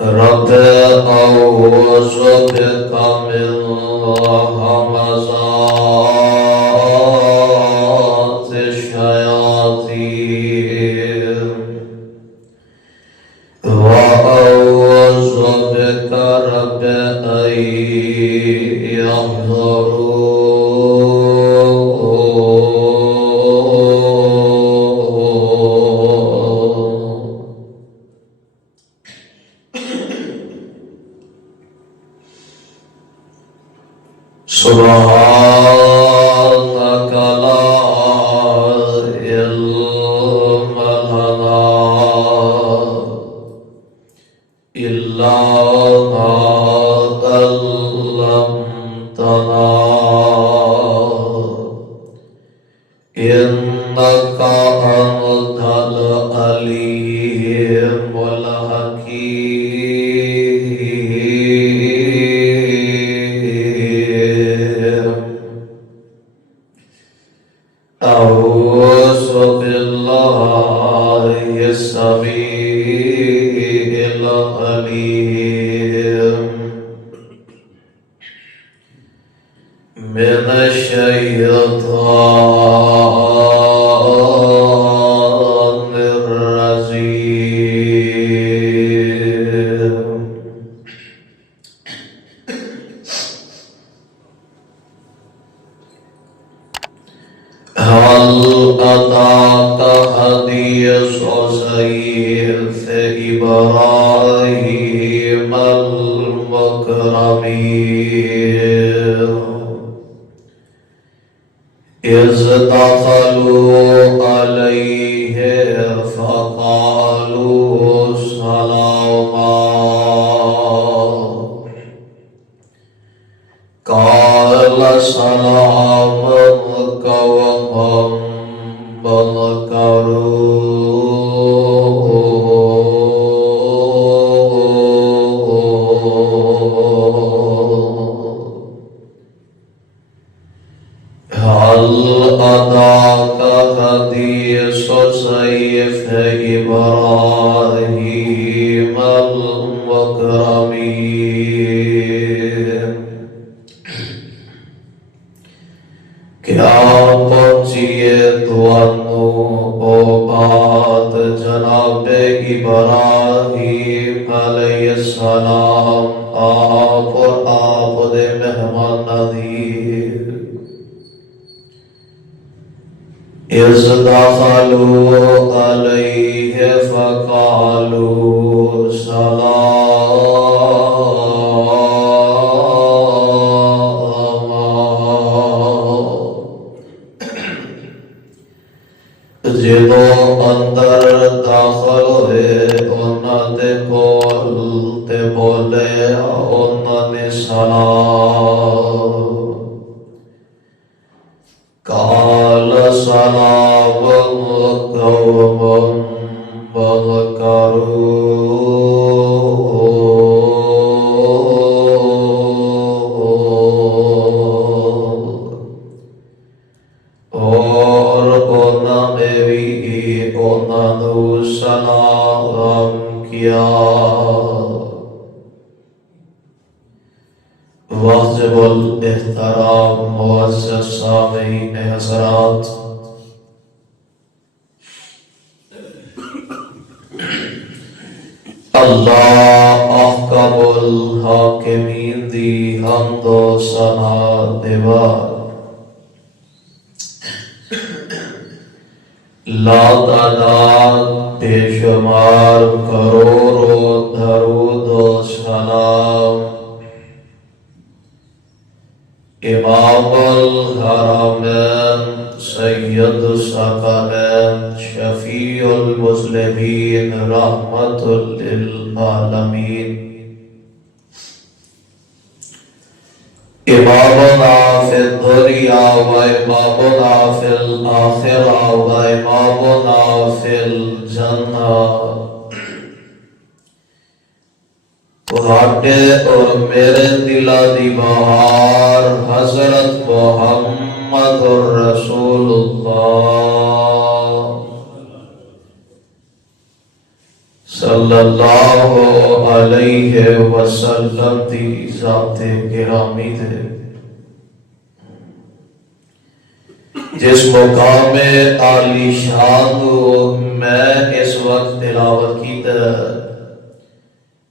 رب أعوذ بك من همزات الشياطين وأعوذ بك رب أن يحضرون. سبحانك لا علم لنا إلا ما علمتنا إنك أنت العليم الحكيم. أعوذ بالله السميع العليم من الشيطان الرجيم. هل أتاك حديث ضيف إبراهيم المكرمين إذ دخلوا عليه فقالوا سلاما قال سلام قوم منكرون. هل أتاك حديث ضيف إبراهيم المكرمين کیا پہنچیے تھانو او بات جناب ابراہیم علیہ السلام آپ اور آپ دے مہمان نظیر اذ دخلوا علیہ فقالوا جدوں اندر داخل ہوئے انہاں دے کول تے بولے انہاں نے سلام قال سلام قوم منكرون. اور انہاں نے بھی انہاں نو سلام کیا. واجب الاحترام معزز سامعین حضرات، اللہ احکم الحاکمین دی حمد و ثنا دیوا لا تعداد بے شمار کروڑوں درود و سلام امام الحرمین سید الثقلین شفیع المذنبین رحمت للعالمین امامنا فی الدنیا و امامنا فی الآخرہ و امامنا فی الجنہ. تھوڑے اور میرے دلا دی بہار حضرت محمد رسول اللہ صلی اللہ علیہ وسلم دی ذات گرامی دے جس مقام عالی شان میں اس وقت تلاوت کی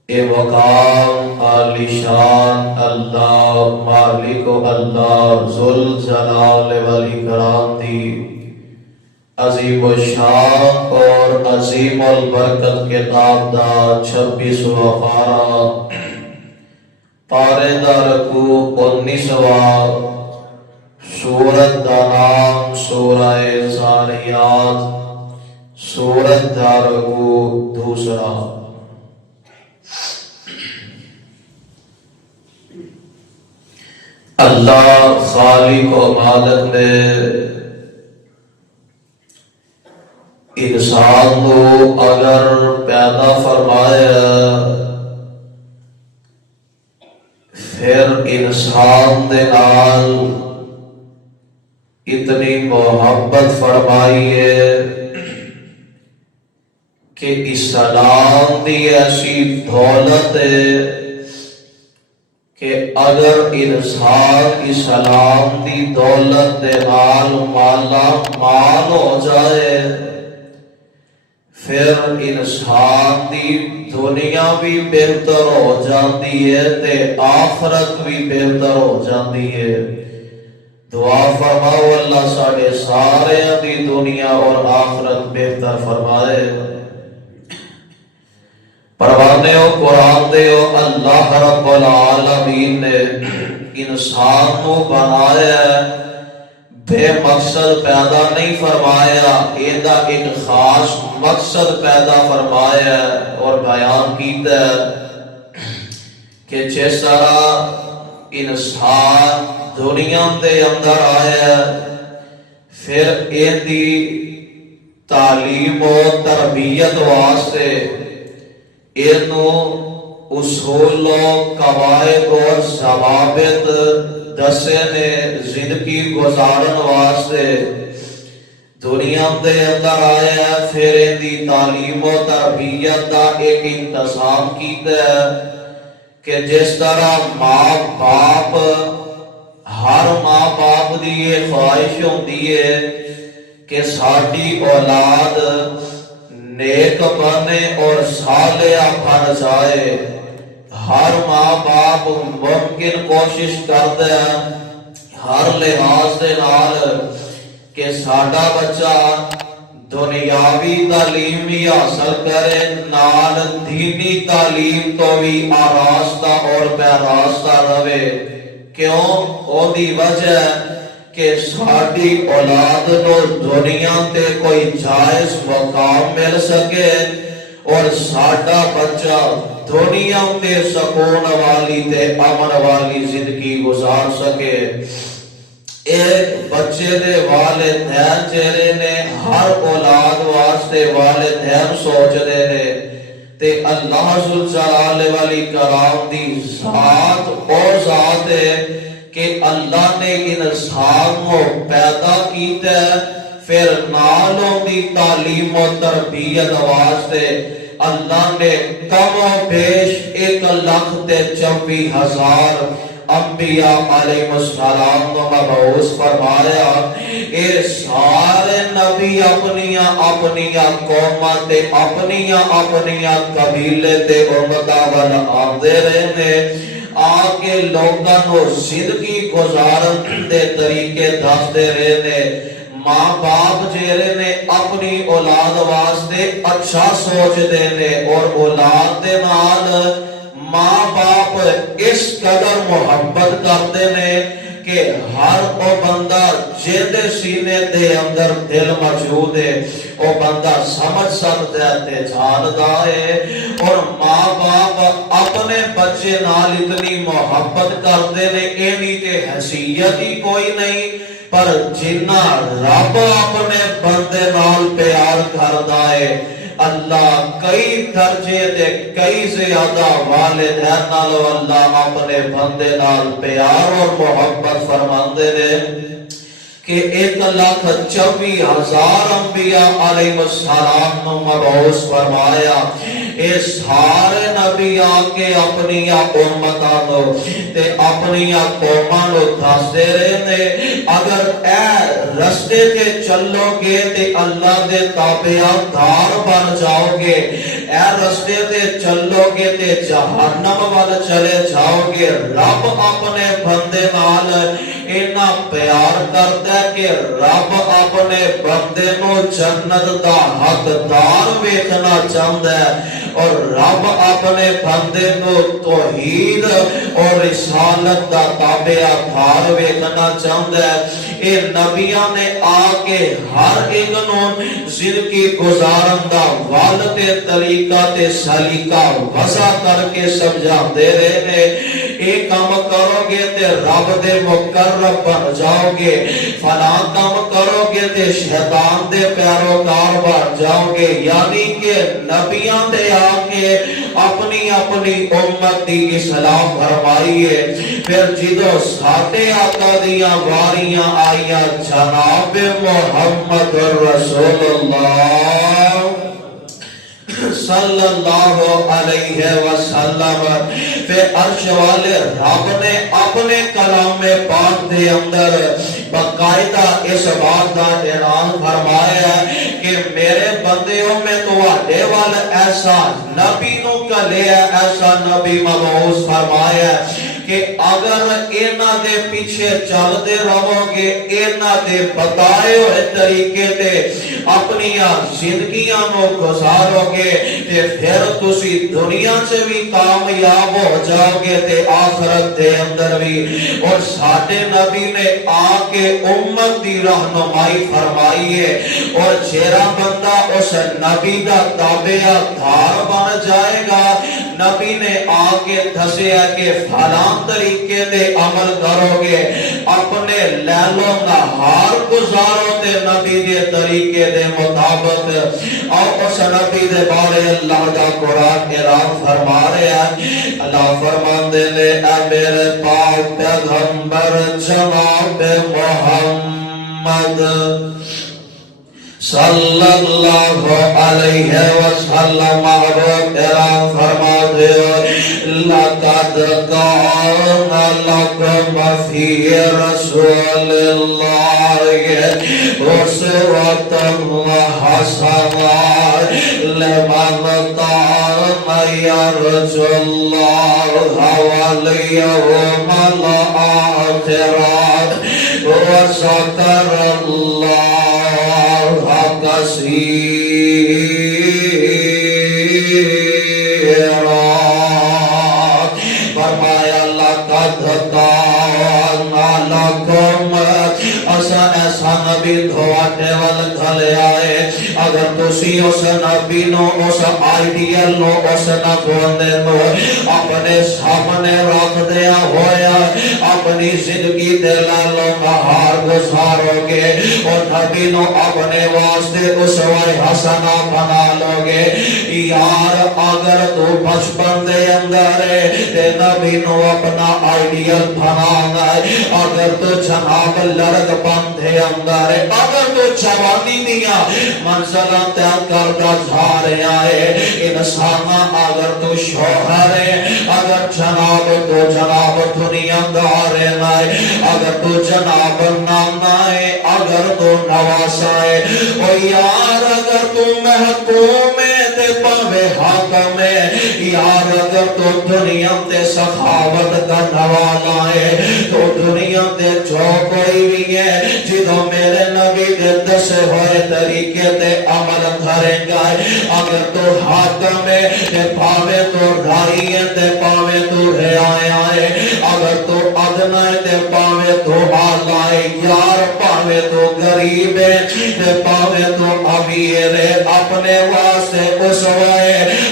اے مقام عالی شان اللہ مالک و اللہ ذل جلال والاکرام دی عظیم الشان اور عظیم البرکت کتاب دا 26واں پارہ پارے دا رکوع 19واں سورت دا نام سورہ زاریات سورت دا رکوع 2 اللہ خالق و مالک نے انسان کو اگر پیدا فرمایا پھر انسان دے نال اتنی محبت فرمائی ہے کہ اسلام دی ایسی دولت ہے کہ اگر انسان اسلام دی دولت دے نال مالا مال ہو جائے پھر انسان دی دنیا بھی بہتر ہو جاتی ہے تے آخرت بھی بہتر ہو جاتی ہے دعا فرماؤ اللہ ساڑھے سارے دی دنیا اور آخرت بہتر فرمائے پروانے ہو قرآن دے ہو اللہ رب العالمین نے انسان کو بنایا بے مقصد پیدا نہیں فرمایا ایدہ ایک خاص مقصد پیدا فرمایا اور بیان کیتا ہے کہ جس طرح انسان دنیا دے اندر آیا پھر ایدی تعلیم و تربیت واسطے اینو اصول و قواعد اور ضوابط دسے نے زندگی گزارن واسطے دنیا دے اندر آیا پھر ایدی تعلیم و تربیت دا ایک انتظام کیتا ہے کہ جس طرح ماں باپ ہر ماں باپ دی یہ خواہش ہوندی ہے کہ ساڈی اولاد نیک بنے اور صالح بن جائے ہر ماں باپ ممکن کوشش کرتا ہے ہر لحاظ دے نال کہ ساڈا بچہ دنیاوی تعلیم بھی حاصل کرے نال دینی تعلیم تو بھی آراستہ اور پیراستہ رہے کیوں او دی وجہ کہ ساڈی اولاد نو دنیا تے کوئی جائز مقام مل سکے اور ساڈا بچہ دنیا تے سکون والی تے امن والی زندگی گزار سکے ایک بچے دے والدین چہرے نے ہر اولاد واسطے والدین سوچ دے نے تے اللہ ذوالجلال والاکرام دی ذات اور ذات ہے کہ اللہ نے انسان کو پیدا کیتا ہے پھر نالوں دی تعلیم و تربیت واسطے اللہ نے کم و بیش 1,24,000 انبیاء علیہ السلام کو مبعوث فرمایا اے سارے نبی اپنیاں قوماں اپنیاں قبیلے تے امتاں ول آندے رہنے آگے لوگاں نو زندگی گزارن دے طریقے دستے رہنے ماں باپ جیرے نے اپنی اولاد واسطے اچھا سوچ دینے اور اولاد دے نال ماں باپ اس قدر محبت کرتے نے کہ ہر او بندہ جیدے سینے دے اندر دل موجود ہے او بندہ سمجھ سکتا ہے تے جاندا ہے اور ماں باپ اپنے بچے نال اتنی محبت کرتے نے اینی تے حیثیت ہی کوئی نہیں پر جنہ رب اپنے بندے نال پیار کردا ہے اللہ کئی درجے دے کئی زیادہ والدین نالو اللہ اپنے بندے نال پیار اور محبت فرماندے نے کہ 1,24,000 انبیاء علیہ السلام نو مبعوث فرمایا اے سارے نبی آکے اپنی امتاں نو تے اپنی قوماں نو دسدے رہے نے اگر اے رستے تے چلو گے تے اللہ دے تابعدار بن جاؤ گے، اے رستے تے چلو گے تے جہنم وال چلے جاؤ گے۔ رب اپنے بندے نال اینا پیار کرتا ہے کہ رب اپنے بندے نو جنت دا حقدار ویکھنا چاہتا ہے، اور رب اپنے بندے نو توحید اور رسالت دا تابعدار ویکھنا چاہتا ہے۔ اے نبیاں نے آ کے ہر ایک نو زندگی گزارن دا ول تے طریقہ تے سلیقہ وضع کر کے سمجھا دے رہے نے۔ ایک کام کرو گے تے رب دے مقرب بن جاؤ گے، فلاں کام کرو گے تے شیطان دے پیروکار بن جاؤ گے۔ یعنی کہ نبیاں دے آکے اپنی اپنی امت دی اصلاح فرمائیے۔ پھر جدو ساڈے آقا دیاں واریاں آئیاں جناب محمد رسول اللہ صلی اللہ علیہ وسلم پہ عرش والے رب نے اپنے کلام پاک دے اندر باقاعدہ اس بات کا اعلان فرمایا ہے کہ میرے بندیوں میں تواڈے وال ایسا نبی نو کلیا، ایسا نبی مبعوث فرمایا ہے کہ اگر اینا دے پیچھے چلتے رہو گے، اینا دے بتائے ہوئے طریقے تے اپنی زندگیاں نو گزارو گے تے پھر تسی دنیا سے بھی کامیاب ہو جاؤ گے تے آخرت دے اندر بھی۔ اور ساڈے نبی نے آ کے امت دی رہنمائی فرمائی ہے، اور جیڑا بندہ اس نبی دا تابعدار بن جائے گا، نبی نے آ کے دسیا کہ فلاں طریقے تے عمل کرو گے، اپنے لیلو نہار گزارو تے نبی دے طریقے دے مطابق۔ اور اس نبی دے بارے اللہ دا قرآن اعلان فرما رہے ہیں، اللہ فرماندے نے اے میرے پاک پیغمبر جناب محمد صلی اللہ علیہ وسلم اعلان فرما دے لقد کان لکم فی رسول اللہ اسوۃ حسنہ لمن کان یرجو اللہ والیوم الآخر وذکر اللہ کثیرا۔ فرمایا لقد کان لکم، ایسا نبی تھوڑے وال گھلے آئے، اگر تسی اس نبی نو، اس آئیڈیل نو، اس نبوندے نو اپنے سامنے رکھ دیا ہویا، اپنی زندگی دے لالو نہار گزارو گے، اور نبی نو اپنے واسطے اسوہ حسنہ بنا لو گے۔ یار اگر تو بچپن دے اندر ہے تے نبی نو اپنا آئیڈیل بنانا ہے، اگر تو جناب لڑک بندے اندر ہے، اگر تو جوانی دیا منزلہ طے کرتا جا رہا ہے انسان، اگر تو شوہر ہے، اگر جناب تو جناب دنیا دار ہے، اگر تو جناب نانا ہے، اگر تو نواسا ہے، او یار اگر تو محکوم ہے تے پاوے حاکم ہے، یار اگر تو دنیا تے سخاوت کا نوالا ہے، تو دنیا تے جو کوئی بھی ہے جدو میرے نبی دے دسے ہوئے طریقے تے عمل کرے گا، اگر تو حاکم ہے تے پاوے تو رائی ہے تے پاوے تو رعایا ہے، اگر تو ادنا ہے تے پاوے تو آلہ ہے، یار پاوے تو غریب ہے تے پاوے تو امیر ہے، اپنے واسطے اسوہ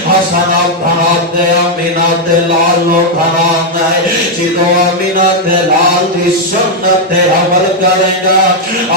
حسنہ بنا دے۔ امینہ دلال نو بنانا ہے، جدو امینہ دلال دی سنت تے عمل کرے گا،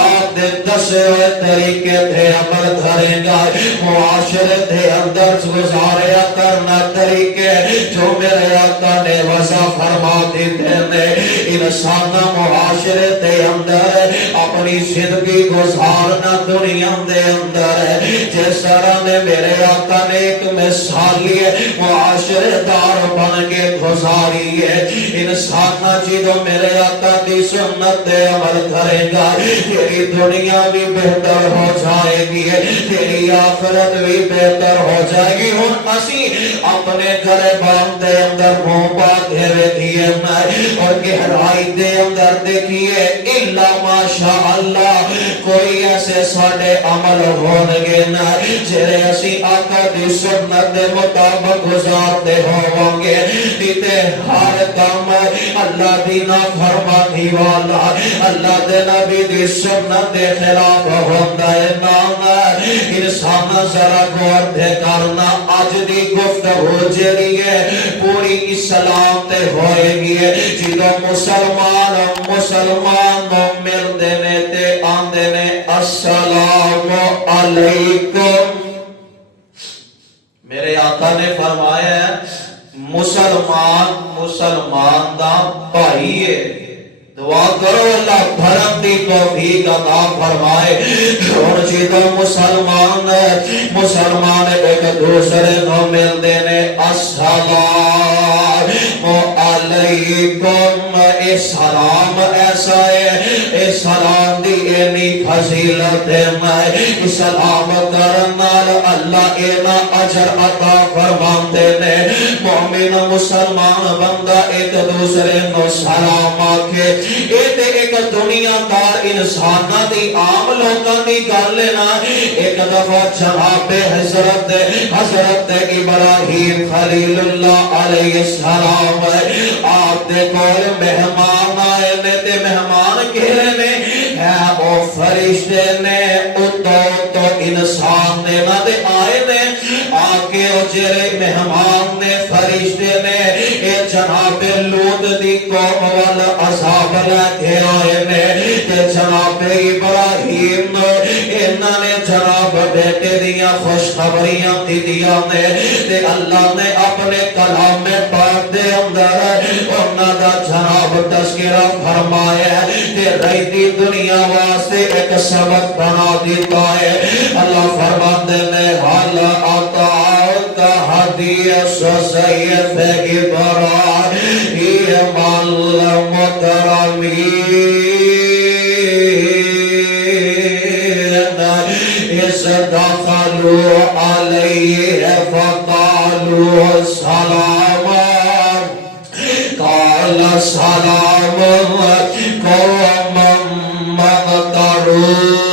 آپ دے دسے ہوئے طریقے تے عمل کرے گا، معاشرے تے اندر گزاریا کرنا طریقے جو میرے آقا نے وضع فرما دیتے ہیں انسان معاشرے دے اندر اپنی زندگی گزارنا دنیا دے اندر جس طرح نے میرے آقا نے ایک مثالی معاشرے دار بن کے گزاری ہے انسان جدو میرے آقا دی سنت دے عمل کرے گا تیری دنیا بھی بہتر ہو جائے گی تیری آخرت بھی بہتر ہو جائے گی ہن اسی اپنے گھر بان دے اندر موبا گھیرے دیے اور گہرائی دے اندر دیکھیے الا ماشاء اللہ کوئی ایسے ساڑے عمل ہونگے نا جرے اسی آقا دی سنت دے مطابق گزارتے ہوانگے دیتے ہر کام اللہ دی نا فرمانی والا اللہ دے نبی دی سنت دے خلاف ہوندہ نام انسان ذرا غور دے کرنا آج دی گفتگو جری ہے پوری اسلام تے ہوئے گی جدو مسلمان ملتے نے تے آندے نے السلام علیکم میرے آقا نے فرمایا ہے مسلمان دا بھائی ہے دعا کرو اللہ بھرم دی توفیق عطا فرمائے اور جدو مسلمان ایک دوسرے کو ملتے نے السلام علیکم اے سلام ایسا ہے اے سلام دی اینی فضیلت ہے سلام کرنال اللہ اینا اجر عطا فرماتے نے مومن مسلمان بندہ ایک دوسرے کو سلام آکے ایک دنیا دار انسان دی عام لوگاں دی گل لینا ایک دفعہ جناب حضرت ابراہیم خلیل اللہ علیہ السلام آپ دے کول مہمان آئے نے تے مہمان گھیرے نے او فرشتے نے تو انسان نے نہ دے آئے نے آکے او جرے مہمان نے فرشتے نے اے جناب لوط دی قوم والا عذاب لے آئے نے تے جناب ابراہیم انہاں نے جناب بیٹے دیا خوشخبریاں دی دیا نے تے اللہ نے اپنے کلام پاک دے اندر انہاں دا جناب تذکرہ فرمایا تے رہتی دنیا واسطے ایک سبق بنا دیتا ہے اللہ فرماتے نے حال آتا کا حدیث سید ابراہیم المکرمین اس دخلوا علیہ فقالوا سلاما قال سلام قوم منکرون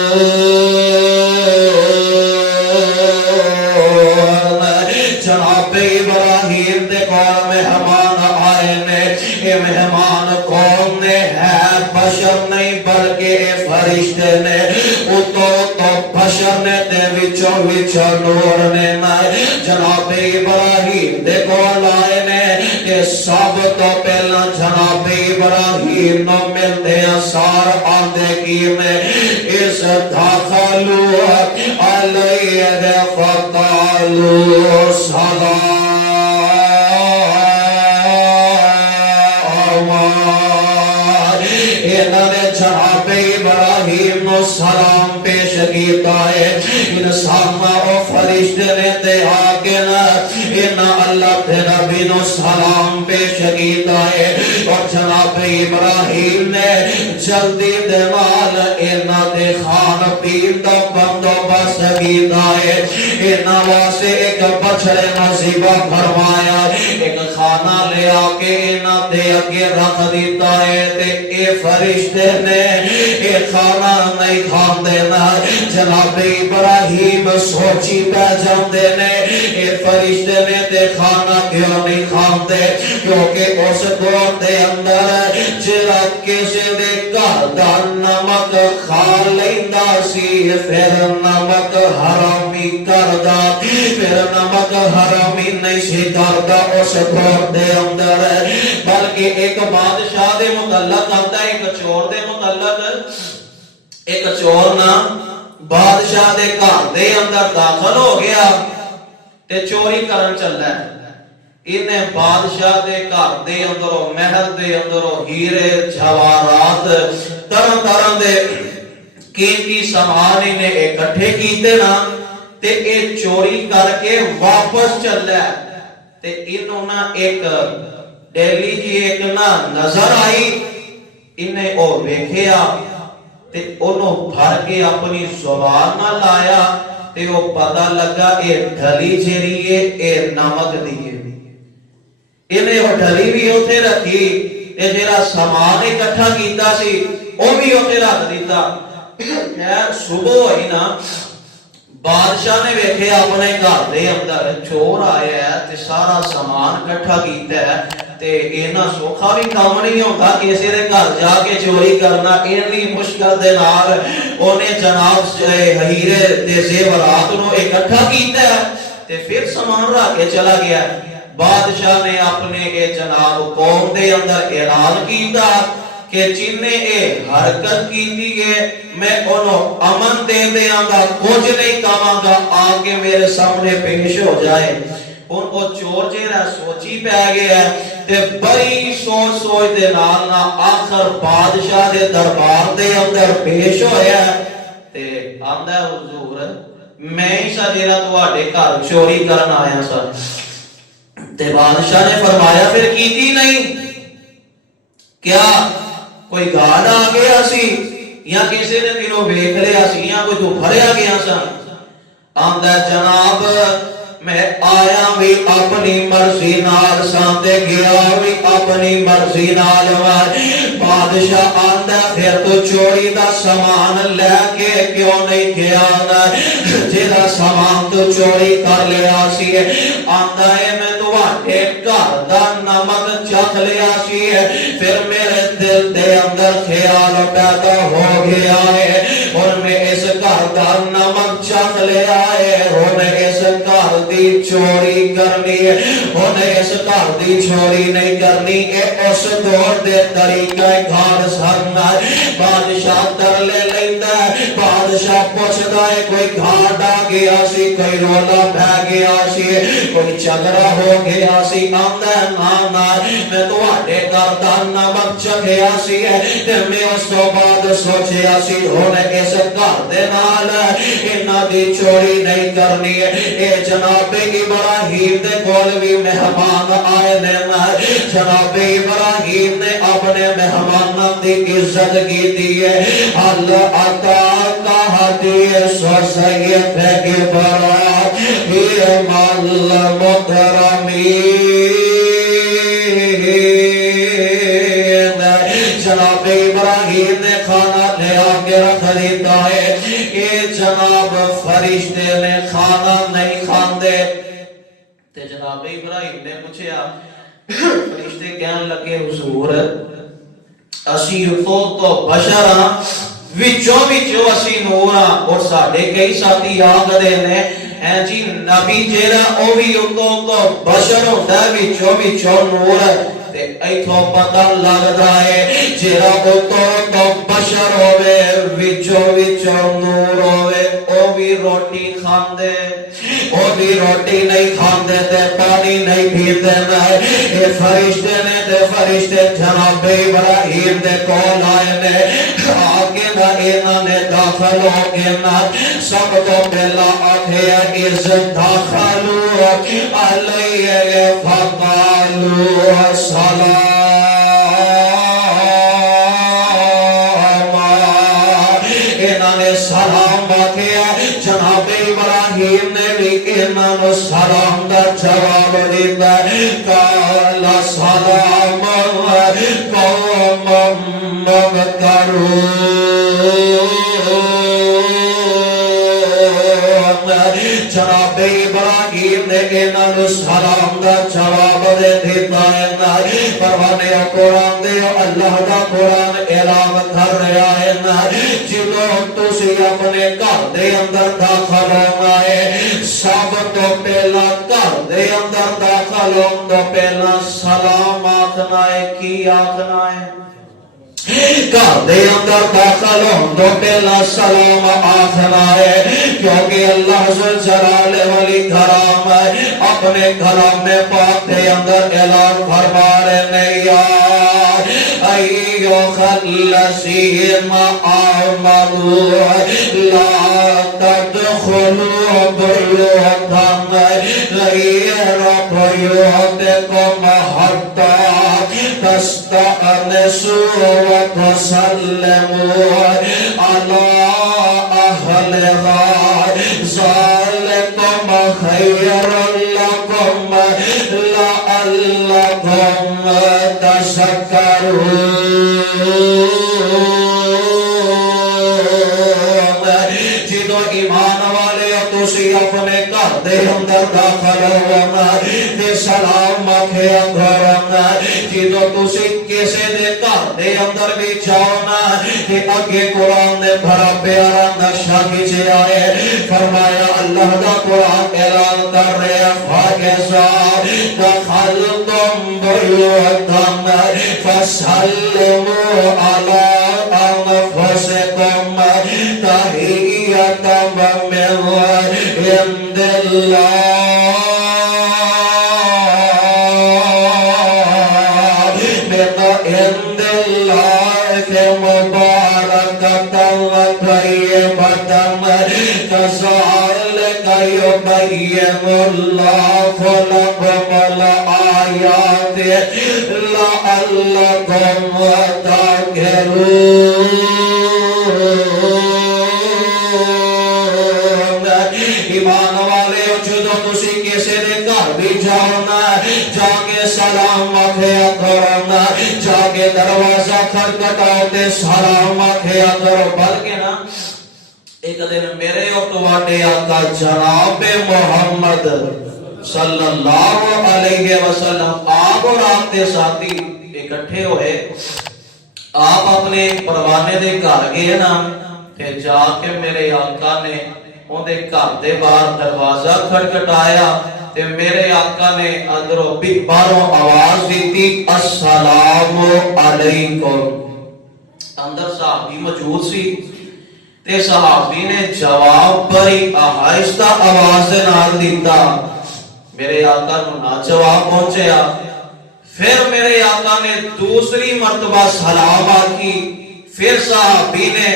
جناب ابراہیم دے کول مہمان آئے نے یہ مہمان کون نے ہے بشر نہیں بلکہ فرشتے نے تو بشر نے تے وچوں نور نے جناب ابراہیم دے کول آئے نے کہ سب تو پہلا جناب ابراہیم نو ملتے ہیں سار آندے کی میں اس داخلوا علیہ فقالوا سلام انہوں نے جناب ابراہیم نو سلام پیش کیتا ہے انسان و فرشتے نے تے آگے نا انہاں اللہ تے نبی نو سلام پیش کیتا ہے اور جناب ابراہیم نے جلدی دے نال انہاں دے کھان پین دا بندوبست کیتا ہے انہاں واسطے ایک بچڑے نصیبہ فرمایا ایک کھانا لے آ کے انہاں دے اگے رکھ دیتا ہے تے اے فرشتے نے اے کھانا نہیں کھاندے نا جناب ابراہیم سوچی پہ جاندے نے اے فرشتے نے تے کھانا کیوں نہیں کھاندے کیونکہ اس دور دے اندر جڑا کسے دے گھر دا نمک کھا لیندا سی پھر نمک حرامی کردا پھر نمک حرامی نہیں سی کردا اس دور دے اندر بلکہ ایک بادشاہ دے متعلق آتا ہے ایک چور دے متعلق ایک چور نا بادشاہ دے گھر دے اندر داخل ہو گیا تے چوری کرن چل رہا ہے انہیں بادشاہ دے گھر دے اندروں محل دے اندروں ہیرے جواہرات طرح طرح دے قیمتی سامان انہیں اکٹھے کیتے نا تے اے چوری کر کے واپس چلے تے انہوں نے ایک ڈیلی جی ایک نا نظر آئی انہیں او ویکھیا تے انہوں بھر کے اپنی زبان نہ لایا تے وہ پتہ لگا اے ڈھلی جیری ہے اے نمک دیئے انہیں وہ ڈھلی بھی ہوتے رکھی اے جیرا سامان اکٹھا کیتا سی وہ بھی ہوتے رکھ دیتا خیر صبح ہوئی نا بادشاہ نے ویکھے اپنے گھر دے اندر چور آیا ہے تے سارا سامان اکٹھا کیتا ہے تے اینا سوکھا بھی کام نہیں ہوتا کسی دے گھر جا کے چوری کرنا اینی مشکل دے نال انہیں جناب ہیرے تے زیورات نو اکٹھا کیتا ہے تے پھر سامان رکھ کے چلا گیا بادشاہ نے اپنے اے جناب قوم دے اندر اعلان کیتا کہ جنہیں اے حرکت کیتی ہے میں انہوں امن دے دیاں گا کچھ نہیں کہاں گا آگے میرے سامنے پیش ہو جائے ان کو چور جیرا سوچی پہ گیا ہے تے بڑی سوچ سوچ دے نالنا آخر بادشاہ دے دربار دے اندر پیش ہویا ہے تے آندہ حضور میں ہی سا جیرا تو آٹے گھر چوری کرنا آیا سا تے بادشاہ نے فرمایا پھر کیتی نہیں کیا کوئی گاڑ آ گیا سی یا کسی نے دنوں بیک لیا سی یا کوئی تو بھریا گیا سا آمدہ جناب میں آیا بھی اپنی مرضی نال سانتے گیا بھی اپنی مرضی نال بادشاہ آمدہ پھر تو چوری دا سامان لے کے کیوں نہیں گیا جیدہ سامان تو چوری کر لیا سی آمدہ ہے میں تو آٹھے گھر دا نمک چکھ لیا سی پھر میرے دل دے اندر خیال پیدا ہو گیا ہے اور میں اس گھر دا نمک چکھ لیا ہے اور میں اس گھر دی چوری کرنی ہے انہیں اس گھر دی چوری نہیں کرنی اے اس دور دے طریقہ گھر سرنا ہے بادشاہ در لے لیندہ ہے بادشاہ پوچھتا ہے کوئی گھاٹ آ گیا سی کوئی رولا بہ گیا سی کوئی چگرہ ہو گیا سی آمدہ نانا میں تو آٹے کردہ نمک چکھیا سی ہے میں اس کو بعد سوچیا سی انہیں اس گھر دے نال انہا دی چوری نہیں کرنی ہے اے جناب ابراہیم دے کول بھی مہمان آئے دینا جناب ابراہیم نے اپنے مہمان دی عزت کی دیئے اللہ عطا کا حدیث و سید کے برات ایمان مکرمی جناب ابراہیم نے کھانا لے آگے رکھ دیتا ہے کہ جناب فرشتے نے کھانا نہیں کھاندے تے جناب ابراہیم نے پوچھا فرشتے کہنے لگے حضور اسی تو بشرا وچوں اسی نورا اور ساڑھے کئی ساتھی آگ دینے ہیں جی نبی جیرا او بھی تو بشر ہوتا ہے وچوں نور تے ایتھو پتہ لگدا ہے جیرا او تو بشر ہوئے وچوں نور ہوئے او بھی روٹی کھاندے او بھی روٹی نہیں کھاندے تے پانی نہیں پیتے میں اے فرشتے نے تے فرشتے جناب ابراہیم دے کول آئے نے آگے نہ انہاں نے داخل ہو کے نہ سب تو پہلا آتے از داخلو علیہ فقالو سلام انہاں نے سلام کیا جناب ابراہیم نے بھی انہاں نے سلام دا جواب دیتا قال سلام قوم مغترون جناب ابراہیم نے انہاں سلام دا جواب دے دیتا ہے پروانے قرآن دے اللہ دا قرآن اعلان کر رہا ہے جنہوں تسی اپنے گھر دے اندر داخل ہونا ہے سب تو پہلا گھر دے اندر داخل ہونا تو پہلا سلام آخنا ہے کی آخنا ہے گھر دے اندر داخل ہون تو پہلا سلام آخنا ہے، کیونکہ اللہ ذوالجلال والاکرام اپنے کلام پاک دے اندر اعلان فرما رہے ہیں، یا ایھا الذین آمنوا لا تدخلوا بیوتا غیر بیوتکم حتی تستأنسوا وتسلموا علی اہلہا ذالکم خیر لکم لعلکم تذکرون۔ جدو ایمان والے تسی اپنے گھر دے اندر داخل ہونا تے سلام آکھیا کرنا، جدو تسی کسے دے گھر دے اندر بھی جاؤنا تے اگے قرآن نے بڑا پیارا نقشہ کھینچیا ہے، فرمایا اللہ دا قرآن اعلان کر رہے ہیں، فَإِذَا دَخَلْتُمْ بُيُوتًا فَسَلِّمُوا عَلَىٰ أَنفُسِكُمْ تَحِيَّةً مِّنْ عِندِ اللَّهِ مُبَارَكَةً وَطَيِّبَةً كَذَلِكَ يُبَيِّنُ اللَّهُ لَكُمُ الْآيَاتِ لَعَلَّكُمْ تَعْقِلُونَ۔ ایمان والے جدو تسی کسی دے گھر بھی جاؤنا، جا کے سلام آکھیا کرنا، جا کے دروازہ کھٹکھٹاؤ تے سلام آکھیا کرو، بلکہ نا ایک دن میرے اور تواڈے آقا جناب محمد صلی اللہ علیہ وسلم آپ اور آپ کے ساتھی اکٹھے ہوئے، آپ اپنے پروانے دے گھر گئے نا تے جا کے میرے آقا نے اندے گھر دے باہر دروازہ کھٹکھٹایا تے میرے آقا نے اندروں باہروں آواز دیتی السلام علیکم۔ اندر صحابی موجود سی تے صحابی نے جواب بڑی آہستہ آواز دے نال دیتا، میرے آقا نو نہ جواب پہنچیا، پھر میرے آقا نے دوسری مرتبہ سلام آکی، پھر صحابی نے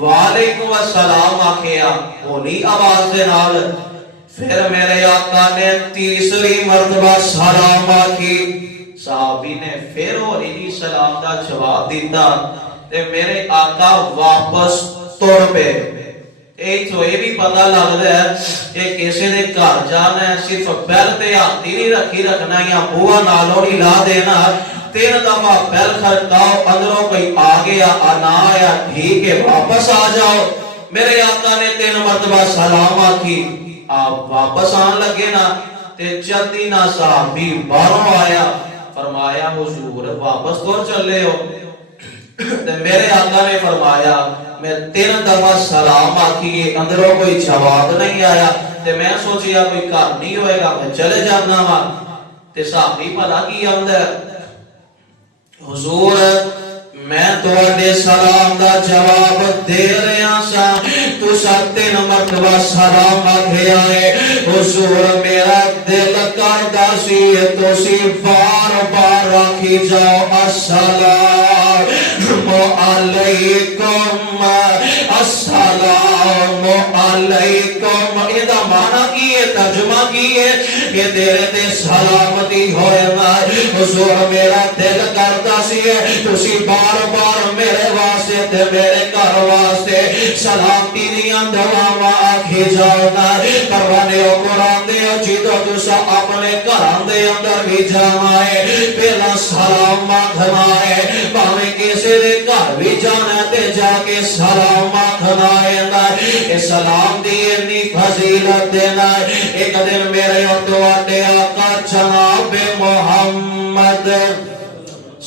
وعلیکم السلام آکھیا بولی آواز دے نال، پھر میرے آقا نے تیسری مرتبہ سلام آکی، صحابی نے پھر وہی سلام دا جواب دیتا تے میرے آقا واپس توڑ پہ۔ ایک تو یہ بھی پتہ لگ رہا ہے کہ کسی دے گھر جانا ہے صرف بیل تے ہاتھی نہیں رکھی رکھنا یا بوا نالوں نہیں لا دینا، 3 دفعہ بیل کھڑکاؤ، اندروں کوئی آ گیا آنا آیا ٹھیک ہے واپس آ جاؤ۔ میرے آقا نے 3 مرتبہ سلام آکی، آپ واپس آن لگے نا تے جلدی نہ صحابی باہروں آیا، فرمایا حضور واپس تو چلے ہو؟ میرے آقا نے فرمایا میں 3 دفعہ سلام آکی اندروں کوئی جواب نہیں آیا تے میں سوچیا کوئی گھر نہیں ہوئے گا میں چلے جانا وا تے صحابی بھلا کی اندر حضور میں تواڈے سلام دا جواب دے رہا سا، تساں 3 مرتبہ سلام آکھیا ہے، حضور میرا دل کردا سی تسی بار بار آکھی جاؤ السلام علیکم السلام علیکم۔ یہ معنی کی ہے، ترجمہ کی ہے کہ تیرے تے سلامتی ہوئے نا، حضور میرا دل کردا سی تسی بار بار میرے واسطے تے میرے گھر واسطے سلامتی دیاں دعاواں آکھی جاؤ نا۔ پروانے او قرآن دے جدو تسا اپنے گھراں دے اندر بھی جانا ہے پہلا سلام آکھنا ہے، بھاویں کسی دے گھر بھی جانا تے جا کے سلام آکھنا ہے نا، اے سلام دی اتنی فضیلت دینا ہے۔ ایک دن میرے اور تواڈے آقا جناب محمد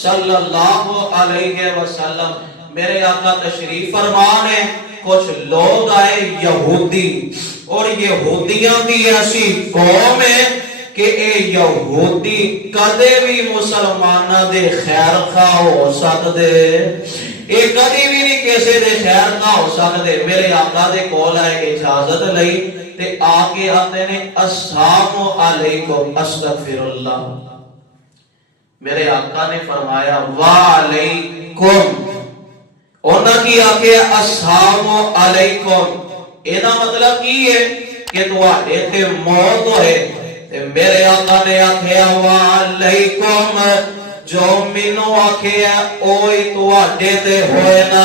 صلی اللہ علیہ وسلم میرے آقا تشریف فرمانے، کچھ لوگ آئے یہودی، اور یہودیاں دی ایسی قوم ہے کہ اے یہودی کدے بھی مسلمانہ دے خیر خواہ ہو سکتے، یہ کبھی بھی نہیں کسی دے خیر نہ ہو سکتے. میرے آقا دے کول آئے اجازت لئی تے آ کے آتے نے السلام علیکم استغفر اللہ. میرے آقا نے فرمایا وعلیکم. انہاں کی آکھے السلام علیکم. اینا مطلب کی ہے کہ تواڈے تے موت ہوئے تے میرے آقا نے آکھے وعلیکم. جو مینوں آکھے اوہی تواڈے تے ہوئے نا.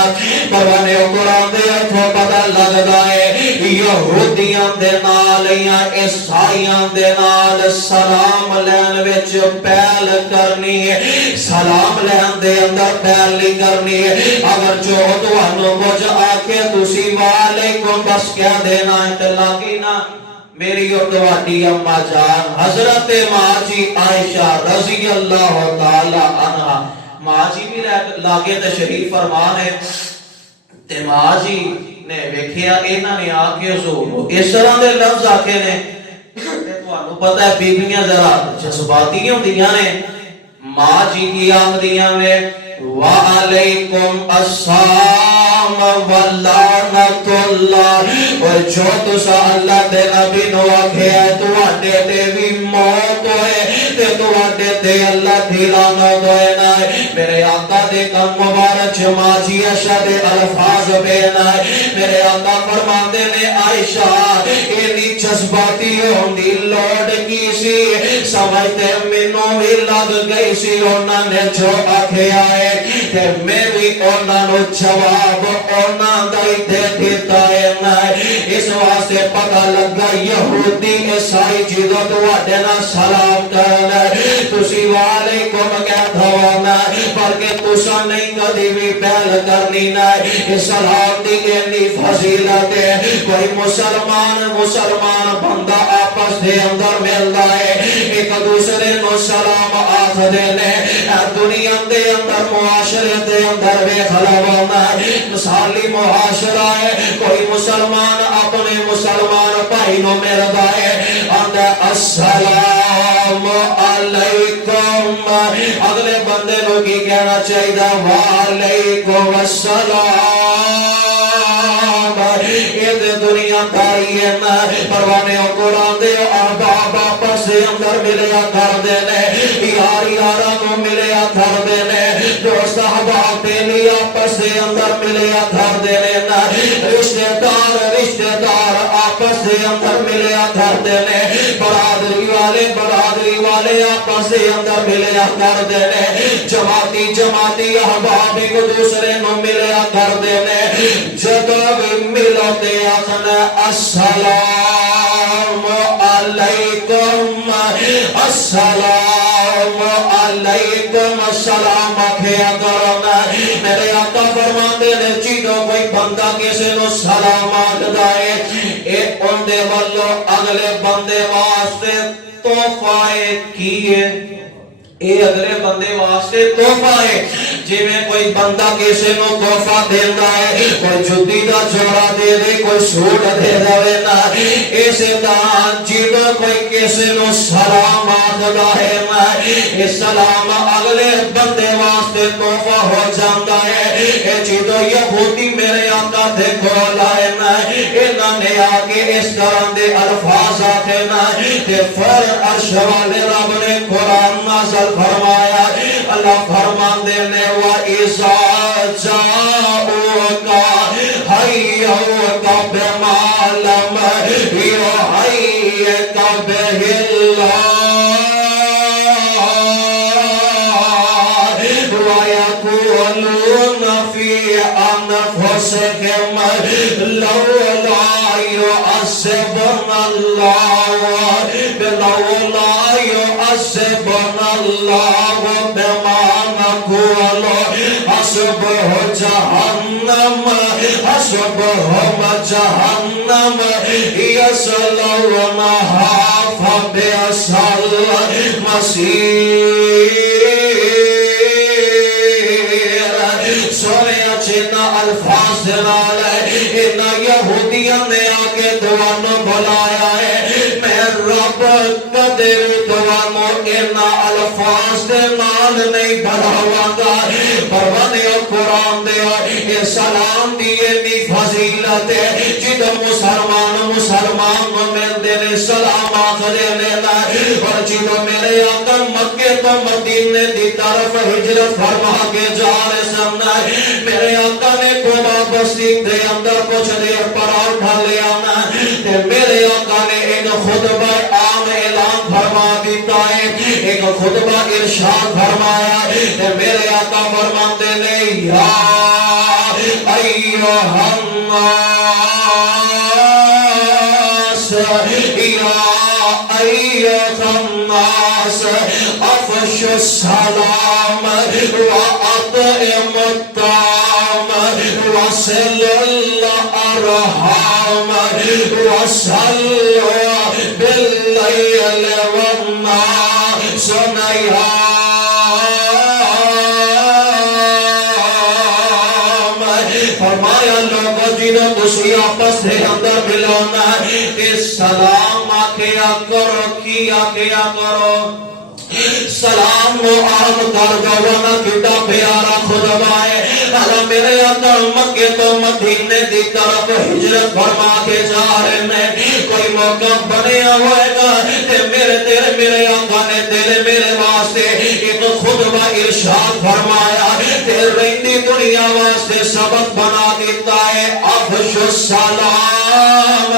پرانے قرآن دے اتھوں پتہ لگدا ہے یہودیاں دے نال یا عیسائیاں دے نال سلام لین وچ پہل کرنی ہے. سلام لین دے اندر پہل نہیں کرنی ہے. اگر جو تانوں کچھ آکھے تسی وعلیکم بس کہہ دینا ہے تے لاگی نا. میری اور تواڈی اما جان حضرت ماں جی عائشہ رضی اللہ تعالی عنہا ماں جی بھی لاگے تشریف فرمان ہے تے ماں جی نے ویکھیا انہاں نے آ کے حضور اس طرح دے لفظ آکھے نے تے تانوں پتہ ہے بیبییاں ذرا جذباتی ہوندیاں نے. ماں جی کی آکھدیاں نے وعلیکم السلام ولعنت اللہ. اور جو تسا اللہ دے نبی نو آکھے تواڈے تے بھی موت ہوئے تے تواڈے تے اللہ دی لعنت ہوئے نا. میرے آقا دے کم مبارک ماں جی عائشہ دے الفاظ بیان ہے. میرے آقا فرماندے نے عائشہ اینی جذباتی ہوندی لوڑ کی سی سمجھتے مینوں بھی لگ گئی سی. انہاں نے جو آکھے آئے تے میں بھی انہاں نو جواب انہاں دا ہی دے دیتا ہے. اس واسطے پتہ لگا یہودی عیسائی جدوں تواڈے نال سلام کرنا تسی وعلیکم کہہ دو بلکہ تساں نہیں کدی بھی پہل کرنی نا. اس سلام دی اینی فضیلت ہے. کوئی مسلمان بندہ آپس دے اندر ملدا ہے ایک دوسرے نو سلام آکھدے نے. دنیا دے اندر معاشرے دے اندر ویکھ لو مثالی معاشرہ ہے. کوئی مسلمان اپنے مسلمان بھائی نو ملدا ہے آندا السلام علیکم. اگلے بندے نو کی کہنا چاہیے وعلیکم السلام. یہ دنیا داری ہے نا. پروانے قرآن دے احباب آپس دے اندر ملیا کردے نے. یار یاراں نو ملیا کردے نے. دوست احباب دے لیے آپس دے اندر ملیا کردے نے نا. رشتہ دار آپس دے اندر ملیا کردے نے. برادری والے آپس دے اندر ملیا کردے نے. جماعتی احباب ایک دوسرے نو ملیا کردے نے. جدوں بھی ملو تے آکھنا السلام علیکم السلام علیکم السلام آکھیا کرو. میرے آقا فرماندے نے جدوں کوئی بندہ کسی نو سلام آکھدا ہے اے اندے والو اگلے بندے واسطے تحفہ کی ہے. اے اگلے بندے واسطے تحفہ ہے. جی میں کوئی بندہ کسی نو تحفہ دیندا ہے کوئی جُتی دا جوڑا دے دے کوئی سوٹ دے دے نا. اسی طرح جدوں کوئی کسی نو سلام آکھدا ہے نا اے سلام اگلے بندے واسطے تحفہ ہو جاندا ہے. اے جدوں یہودی میرے آقا دے کول آئے نا انہاں نے آ کے اس طرح دے الفاظ آکھے نا تے فر عرش والے رب نے قرآن نازل فرمایا. اللہ فرماندے نے وَإِذَا جَاءُوكَ حَيَّوْكَ بِمَا لَمْ يُحَيِّكَ بِهِ اللَّهُ وَيَقُولُونَ فِي أَنفُسِهِمْ لَوْلَا يُعَذِّبُنَا اللَّهُ بِمَا نَقُولُ حسبهم جهنم يصلونها فبئس المصير. سونے اچھنا الفاظ نال ان یہودیاں نے آکے تانوں بلایا ہے. میں رب کدے تانوں ان الفاظ الفاظ دے نال نہیں بڑھاواں گا پروانیو قرآن دے اے سلام دی انی فضیلت ہے جدو مسلمان ملدے نے سلام آخرے نے اور جدو میرے آقا مکے تو مدینے دی طرف ہجرت فرما کے جا رہے سامنا میرے آقا نے قبا بستی دے اندر کچھ دیر پر اٹھا لیا تے میرے آقا نے ایک خطبہ عام اعلان فرما دیتا ہے ایک خطبہ ارشاد فرمایا تے میرے آقا فرماتے نے یا ایھا الناس یا ایھا الناس افشوا السلام واطعموا الطعام وصلوا الارحام وصلوا باللیل والناس نیام فرمایا لوگوں جنہوں تسی آپس دے اندر ملانا کہ سلام آکھیا کرو کیا کیا کرو سلام و عام کر گوانا کتا پیارا خطبہ ہے اللہ میرے آقا مکے تو مدینے دی طرف ہجرت فرما کے جا رہے ہیں کوئی موقع بنیا ہوئے گا میرے آقا نے دل میرے واسطے ایک خطبہ ارشاد فرمایا تیرے رہندی دنیا واسطے سبق بنا دیتا ہے افشوا السلام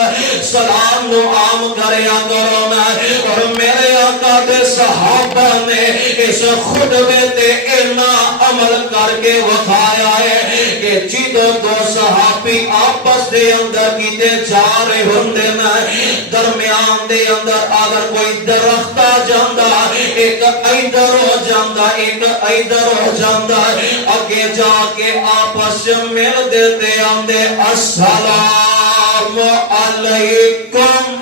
سلام نو عام کریا کرو نا اور میرے آقا دے صحابہ نے اس خطبے تے اتنا عمل کر کے وکھایا ہے کہ جدوں دو صحابی آپس دے اندر کیتے جا رہے ہوندے نا درمیان دے اندر اگر کوئی درخت آ جاندا ایک ادھر ہو جاندا ایک ادھر ہو جاندا اگے جا کے آپس مل دیتے آندے السلام علیکم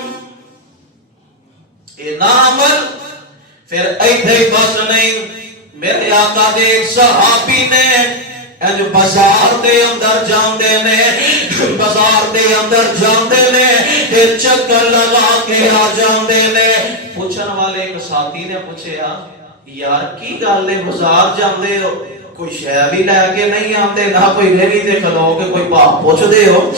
عمل پھر ایتھے بس نہیں میرے آقا دے ایک صحابی نے انج بازار دے اندر جاندے نے بازار دے اندر جاندے نے تے چکر لگا کے آ جاندے نے پوچھن والے ایک ساتھی نے پوچھیا یار کی گل ہے بازار جاندے ہو کوئی شے بھی لے کے نہیں آندے نہ کوئی ریڑھی تے کھلو کے کوئی بھاؤ پوچھدے ہو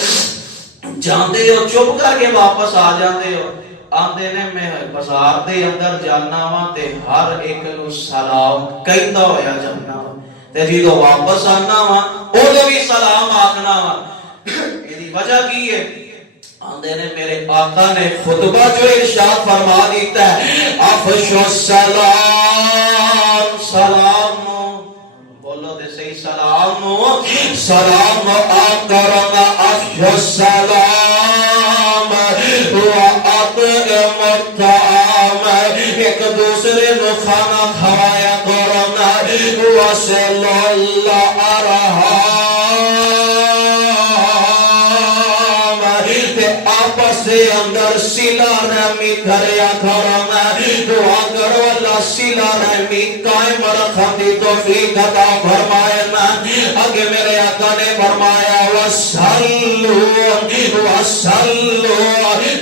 جاندے ہو چپ کر کے واپس آ جاندے ہو آندے نے میں بازار دے اندر جانا وا تے ہر ایک نو سلام کہندا ہویا جانا وا تے جدوں واپس آنا وا اودے بھی سلام آکھنا وا ایدی وجہ کی ہے آندے نے میرے آقا نے خطبہ جو ارشاد فرما دیتا ہے افشوا السلام سلام بولو دے صحیح سلام آکرنا افشوا السلام واطعموا الطعام ایک دوسرے نو کھانا کھوایا کرنا وصلوا الارحام آپس دے اندر صلہ رحمی کریا کرنا دعا کرو اللہ صلہ رحمی قائم رکھن دی توفیق عطا فرمائے نا آگے میرے آقا نے فرمایا وصلوا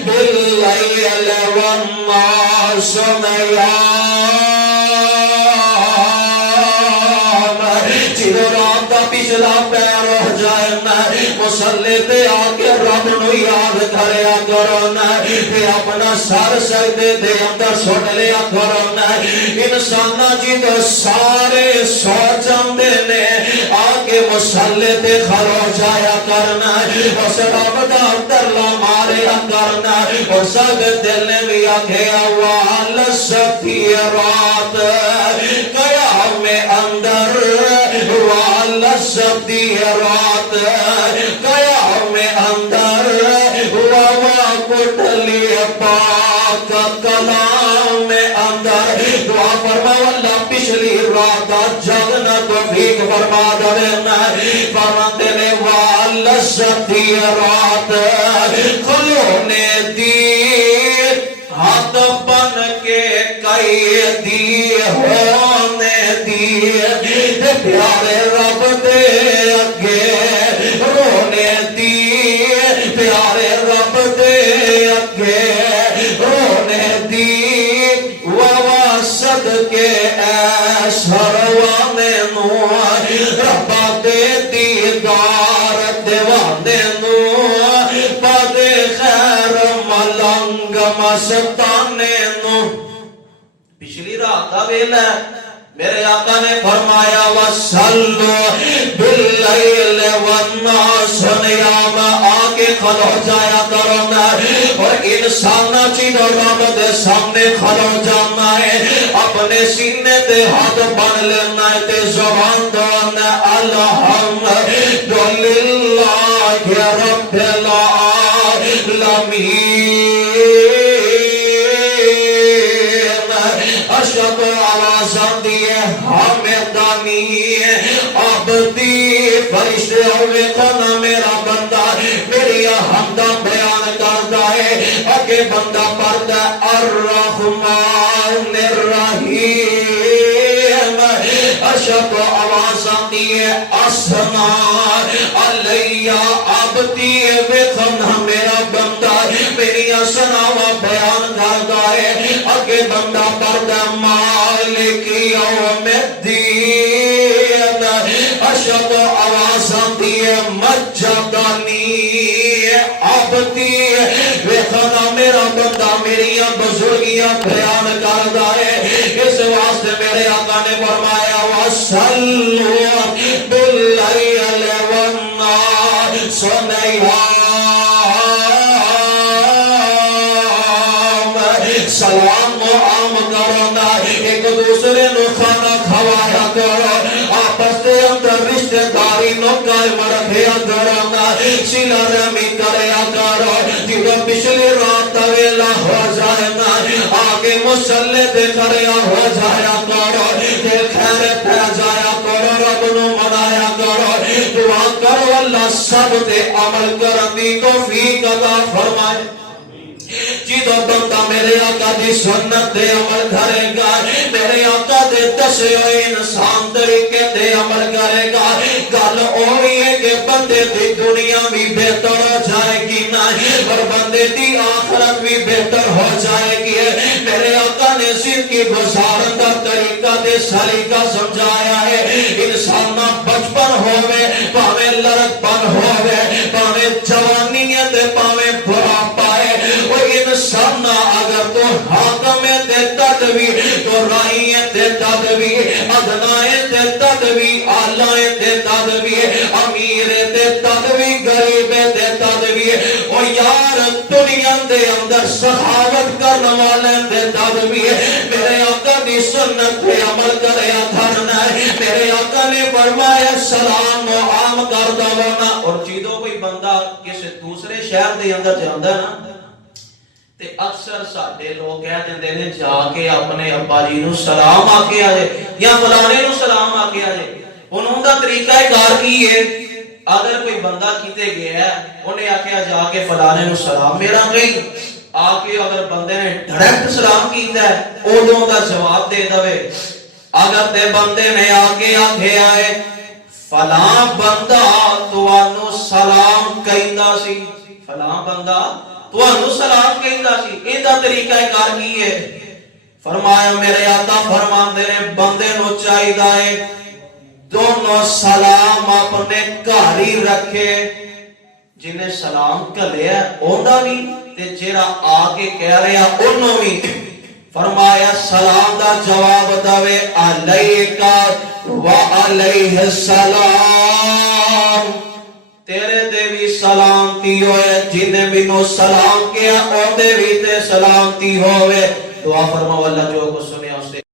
باللیل والناس نیام جدو رات دا پچھلا پیر ہو جائے نا مصلی تے آکے رب نو یاد کریا کرو نا تے اپنا سر سجدے دے اندر سٹ لیا کرو نا انسانا جدو سارے سو جاندے نے آکے مصلی تے کھلو جایا کرنا اس رب دا ترلا ماریا کرنا اور سجدے نے بھی آکھے والسطی رات قیام میں اندر والسطی رات قیام میں اندر ووا کٹلی پاک کلام میں اندر دعا فرما اللہ پچھلی رات جگنا توفیق فرما دینا فرماتے نے والسطی رات کھلونے دی ہاتھ بن کے کئی دی ہونے دی پیارے رب دے اگے رونے دی پیارے رب دے اگے رونے دی ووا صدقے اے شروانے نو ربا دے دیدار دیوانے نو پدے خیر ملنگ مستانے نو پچھلی رات کا ویلا میرے آقا نے فرمایا وَصَلُّوا بِاللَّيْلِ وَالنَّاسُ نِيَامٌ آگے کھلو جایا کرنا اور انسان چیزوں رب دے سامنے کھلو جانا ہے اپنے سینے دے ہاتھ بن لینا ہے تے زبان دوانا الحمدللہ رب العالمین اشہد آوازان دیئے حامدانی عبدی فرشتے ہوئے کنا میرا بندہ میری حمدہ بیان کرتا ہے اگے بندہ پڑھتا ہے الرحمن الرحیم اشہد آوازان دیئے اسنا علیہ عبدی وکھنا میرا بندہ میری اسناوہ بیان کرتا ہے اگے بندہ پڑھتا ہے مالک یوم الدین اشہد آوازان دیئے مجدانی عبدی ویخنا میرا بندہ میری بزرگیاں بیان کرتا ہے اس واسطے میرے آقا نے فرمایا وَصَلُّوا بِاللَّيْلِ وَالنَّاسُ نِيَامٌ سلام و عام کرنا ایک دوسرے نو کھانا کھوایا کرو آپس دے اندر رشتہ داری نو قائم رکھیا کرنا سلا رحمی کریا کرو جدو پچھلی رات ویلا ہو جائے نا آگے مسلح دے کریا ہو جایا کرو دل خیر پہ جایا کرو رب نو منایا کرو دعا کرو اللہ سب دے عمل کرنی توفیق عطا فرمائے جدو بندہ میرے آقا دی سنت دے عمل کرے گا میرے آقا دے دسے ہوئے انسان طریقے دے عمل کرے گا گل ہوئی ہے کہ بندے دی دنیا بھی بہتر ہو جائے گی اور بندے دی آخرت بھی بہتر ہو جائے گی میرے آقا نے زندگی گزارن دا طریقہ دے سلیقہ سمجھایا ہے انسان بچپن ہوئے پاوے لڑک پن ہوئے پاوے جوانیت پاوے بڑھاپا ہے وہ انسان اگر تو حاکم تے تدوی تو رائی تے تدوی ادنائے تے تدوی آلائے تے تدوی امیر تے تدوی غریب تے تدوی او یار دنیا دے اندر سخاوت کرنے والے تے تدوی میرے آقا دی سنت پہ عمل کریا کرنا ہے میرے آقا نے فرمایا سلام و عام کر دوانا اور چیزوں کوئی بندہ کسی دوسرے شہر دے اندر جاندہ نا تے اکثر ساڈے لوگ کہہ دیندے نے جا کے اپنے ابا جی نو سلام آکے آجے یا فلانے نو سلام آکے آجے انہوں دا طریقہ کار کی ہے اگر کوئی بندہ کیتے گیا ہے انہیں آکے جا کے فلانے نو سلام میرا گئی آکے اگر بندے نے ڈائریکٹ سلام کیتا ہے اودوں دا جواب دے دوے اگر تے بندے نے آکے آئے فلاں بندہ توانو سلام کہندا سی فلاں بندہ توانو سلام کہندا سی ایندا طریقہ کار کی ہے فرمایا میرے آقا فرماندے نے بندے نو چاہیدا ہے دونوں سلام اپنے گھر ہی رکھے جنہیں سلام کلیا اوندا بھی تے جیڑا آگے کہہ رہا انہوں بھی فرمایا سلام دا جواب دوے علیکا وعلیہ السلام تیرے دے بھی سلامتی ہوئے جنہیں بھی نو سلام کیا اون دے بھی تے سلامتی ہوئے دعا فرماو اللہ جو کو سنے